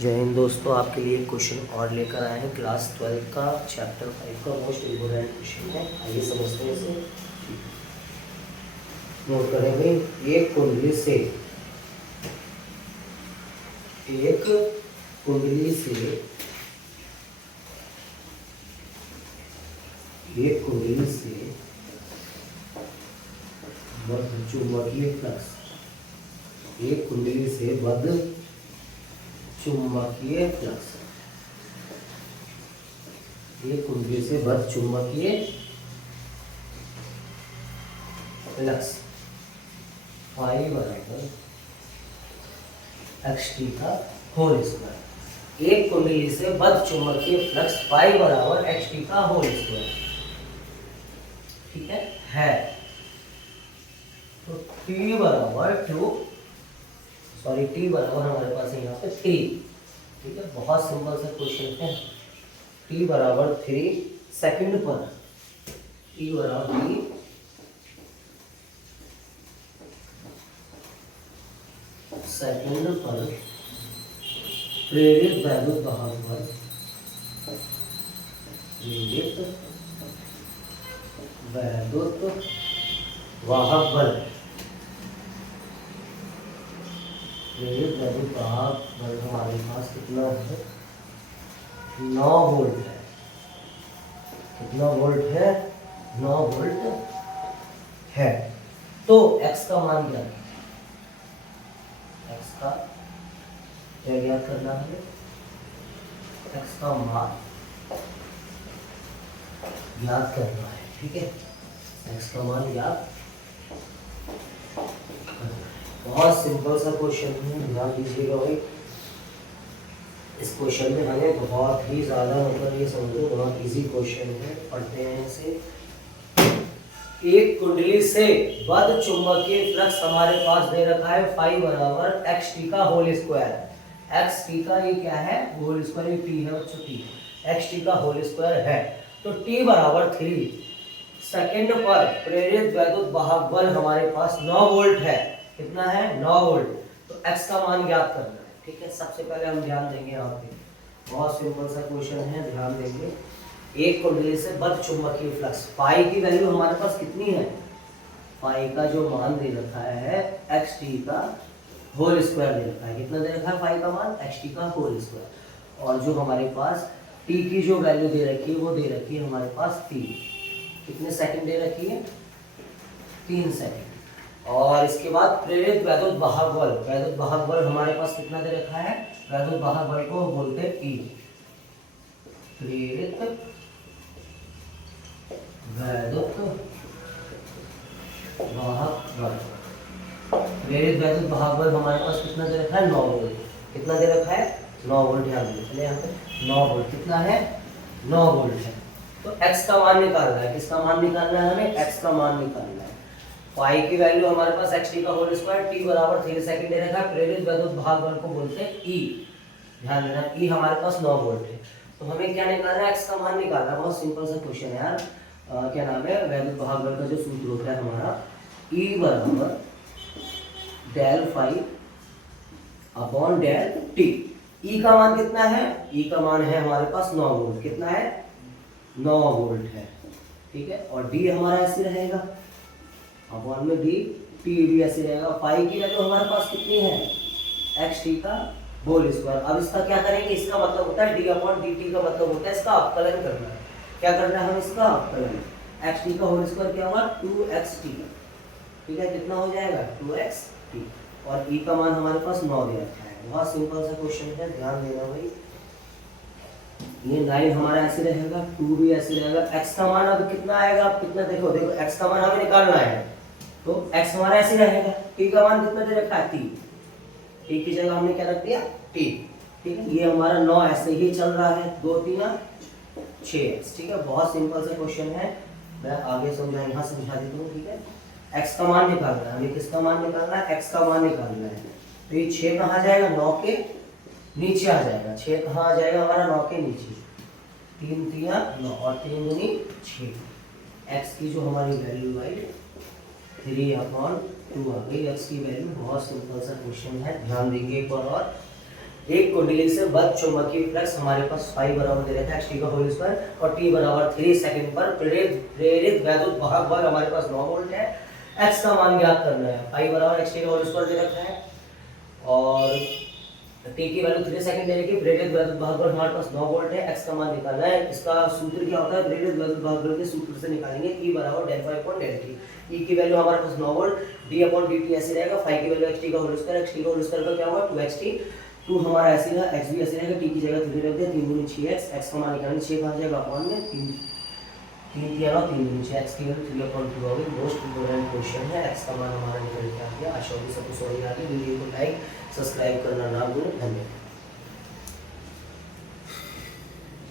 जय हिंद दोस्तों, आपके लिए एक क्वेश्चन और लेकर आए हैं। क्लास 12 का चैप्टर 5 का मोस्ट इम्पोर्टेंट क्वेश्चन है। आइए समझते हैं इसे। नोट करें भाई, एक कुंडली से बद्ध चुंबकीय फ्लक्स, एक कुंडली से बद्ध चुंबकीय फ्लक्स, एक कुंडली से बद्ध चुंबकीय फ्लक्स फाई बराबर xt का होल स्क्वायर। एक कुंडली से बद्ध चुंबकीय फ्लक्स फाई बराबर xt का होल स्क्वायर। ठीक है। तो t बराबर हमारे पास है यहाँ पे 3। ठीक है, बहुत सिंपल सा क्वेश्चन है। t बराबर 3 सेकंड पर, t बराबर 3 सेकंड पर प्रेरित वैद्युत वाहक बल, प्रेरित वैद्युत वाहक बल, प्रेरित वैद्युत वाहक बल हमारे पास कितना है? 9 वोल्ट है। कितना वोल्ट है? 9 वोल्ट है। तो x का मान क्या है? x का क्या ज्ञात करना है? x का मान ज्ञात करना है। ठीक है, x का मान ज्ञात करना है। बहुत सिंपल सा क्वेश्चन है, ध्यान दीजिएगा भाई। इस क्वेश्चन में हमें बहुत ही ज़्यादा मतलब ये समझो बहुत इजी क्वेश्चन है। पढ़ते हैं इसे। एक कुंडली से बद्ध चुंबकीय फ्लक्स हमारे पास दे रखा है फाई बराबर xt का होल स्क्वायर। xt का ये क्या है? Whole square. ये t है बच्चों, t xt का होल स्क्वायर है। तो t बराबर 3 सेकंड पर प्रेरित वैद्युत वाहक बल हमारे पास 9 वोल्ट है। कितना है? 9 वोल्ट। तो x का मान ज्ञात करना है। ठीक है, सबसे पहले हम ध्यान देंगे यहाँ पे। बहुत सिंपल सा क्वेश्चन है, ध्यान देंगे। एक कुंडली से बद्ध चुंबकीय फ्लक्स, फाई की वैल्यू हमारे पास कितनी है? फाई का जो मान दे रखा है xt का होल स्क्वायर दे रखा है। कितना दे रखा है फाई का मान? xt का होल स्क्वायर। और जो हमारे पास t की जो वैल्यू दे रखी है वो दे रखी है हमारे पास 3। कितने सेकंड दे रखी है? 3 सेकंड। और इसके बाद प्रेरित वैद्युत वाहक बल, वैद्युत वाहक बल हमारे पास कितना दे रखा है? वैद्युत वाहक बल को बोलते हैं E। प्रेरित वैद्युत वाहक बल, प्रेरित वैद्युत वाहक बल हमारे पास कितना दे रखा है? 9 वोल्ट। कितना दे रखा है? 9 वोल्ट। ध्यान दीजिए यहाँ पे 9 वोल्ट। कितना है? 9 वोल्ट है। तो x का मान निकालना है। किसका मान निकालना है हमें? x का मान निकालना है। फाई की वैल्यू हमारे पास xt का होल स्क्वायर, t बराबर 3 सेकंड दे रखा है। प्रेरित वैद्युत वाहक बल को बोलते हैं E। ध्यान देना, E हमारे पास 9 वोल्ट है। तो हमें क्या निकालना है? x का मान निकालना है। बहुत सिंपल सा क्वेश्चन है यार। क्या नाम है? वैद्युत वाहक बल का जो सूत्र होता है हमारा E बराबर del phi upon del t। E का मान कितना है? E का मान है हमारे पास 9 वोल्ट। कितना है? 9 वोल्ट है। ठीक है, और D हमारा ऐसे रहेगा अपॉन में D, T भी ऐसे रहेगा। फाई की वैल्यू हमारे पास कितनी है? xt का होल स्क्वायर। अब इसका क्या करेंगे? इसका मतलब होता है d अपॉन dt का मतलब होता है इसका अवकलन करना है। क्या करना है हमें? इसका अवकलन। xt का होल स्क्वायर क्या होगा? 2xt। ठीक है, कितना हो जाएगा? 2xt। और E का मान हमारे पास 9 दे रखा है। बहुत सिंपल सा क्वेश्चन है, ध्यान देना भाई। ये 9 हमारा ऐसे रहेगा, 2 भी ऐसे रहेगा। x का मान अब कितना आएगा? अब कितना देखो x का मान हमें निकालना है। तो x हमारा ऐसे रहेगा। t का मान कितना दे रखा है? 3। t की जगह हमने क्या रख दिया? t। ठीक है, ये हमारा 9 ऐसे ही चल रहा है। 2 3 6x। ठीक है, बहुत सिंपल सा क्वेश्चन है। मैं आगे यहाँ समझा देता हूँ। ठीक है, x का मान निकालना है हमें। किसका मान निकालना है? x का मान निकालना है। तो ये 6 कहाँ जाएगा? 9 के नीचे आ जाएगा। 6 कहाँ आ जाएगा हमारा? 9 के नीचे। 3 3 9 और 3 दूनी 6। x की जो हमारी वैल्यू आई 3/2 आ गई। x की वैल्यू। बहुत सिंपल सा क्वेश्चन है, ध्यान देंगे एक बार और। एक कुंडली से बद्ध चुंबकीय फ्लक्स हमारे पास फाई बराबर दे रखा है xt का होल स्क्वायर और t बराबर 3 सेकंड पर प्रेरित वैद्युत भाग हमारे पास 9 वोल्ट है। x का मान ज्ञात करना है, फाई बराबर xt का होल स्क्वायर दे रखा है और t की वैल्यू 3 सेकंड दे रखी है, प्रेरित वैद्युत भाग पर हमारे पास 9 वोल्ट है। x का मान निकालना है, इसका सूत्र क्या होता है, प्रेरित वैद्युत भाग के सूत्र से निकालेंगे, E बराबर del phi upon del t। E की वैल्यू हमारे पास 9 वोल्ट, d upon dt ऐसे रहेगा, फाई की वैल्यू xt का होल स्क्वायर, xt का होल स्क्वायर का क्या होगा 2xt, 2 हमारा ऐसे रहा, x भी ऐसे रहेगा, t की जगह 3 रख दिया, 3 गुनी 6x, x का मान निकालेंगे 6 कहां जाएगा अपॉन में 3 3 3 और 3 गुनी 6, x की वैल्यू 3 upon 2 होगी। मोस्ट इंपोर्टेंट क्वेश्चन है, x का मान हमारा निकल के आ गया। आशा होगी सबको समझ आ गई। वीडियो को लाइक सब्सक्राइब करना ना भूलें। धन्यवाद।